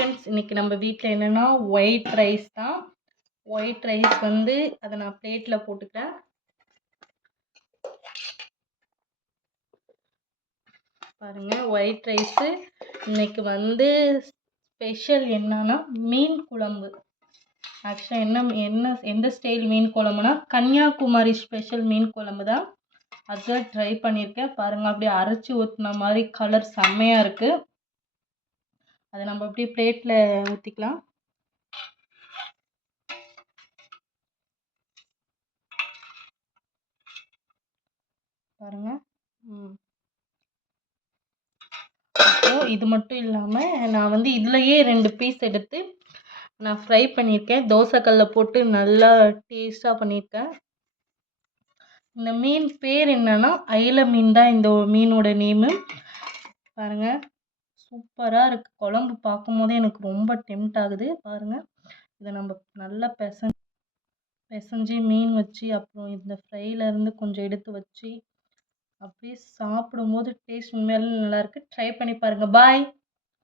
Friends, இன்னைக்கு நம்ம வீட்டில் என்னென்னா ஒயிட் ரைஸ் தான். ஒயிட் ரைஸ் வந்து அதை நான் பிளேட்டில் போட்டுக்கிறேன். பாருங்கள், ஒயிட் ரைஸு. இன்னைக்கு வந்து ஸ்பெஷல் என்னன்னா மீன் குழம்பு. ஆக்சுவலாக எந்த ஸ்டைல் மீன் குழம்புனா கன்னியாகுமரி ஸ்பெஷல் மீன் குழம்பு தான். அதை ட்ரை பண்ணியிருக்கேன். பாருங்கள், அப்படியே அரைச்சி ஊற்றின மாதிரி கலர் செம்மையாக இருக்குது. அதை நம்ம அப்படியே பிளேட்டில் ஊற்றிக்கலாம். பாருங்கள். அப்புறம் இது மட்டும் இல்லாமல் நான் வந்து இதுலையே 2 பீஸ் எடுத்து நான் ஃப்ரை பண்ணியிருக்கேன். தோசைக்கல்லில் போட்டு நல்லா டேஸ்ட்டாக பண்ணியிருக்கேன். இந்த மீன் பேர் என்னன்னா அயில மீன் தான் இந்த மீனோட நேமு. பாருங்கள், சூப்பராக இருக்குது. குழம்பு பார்க்கும் போதே எனக்கு ரொம்ப டெம்ட் ஆகுது. பாருங்கள், இதை நம்ம நல்லா பிசைஞ்சு மீன் வச்சு அப்புறம் இந்த ஃப்ரைலேருந்து கொஞ்சம் எடுத்து வச்சு அப்படியே சாப்பிடும்போது டேஸ்ட் உண்மையாலும் நல்லாயிருக்கு. ட்ரை பண்ணி பாருங்கள். பாய்.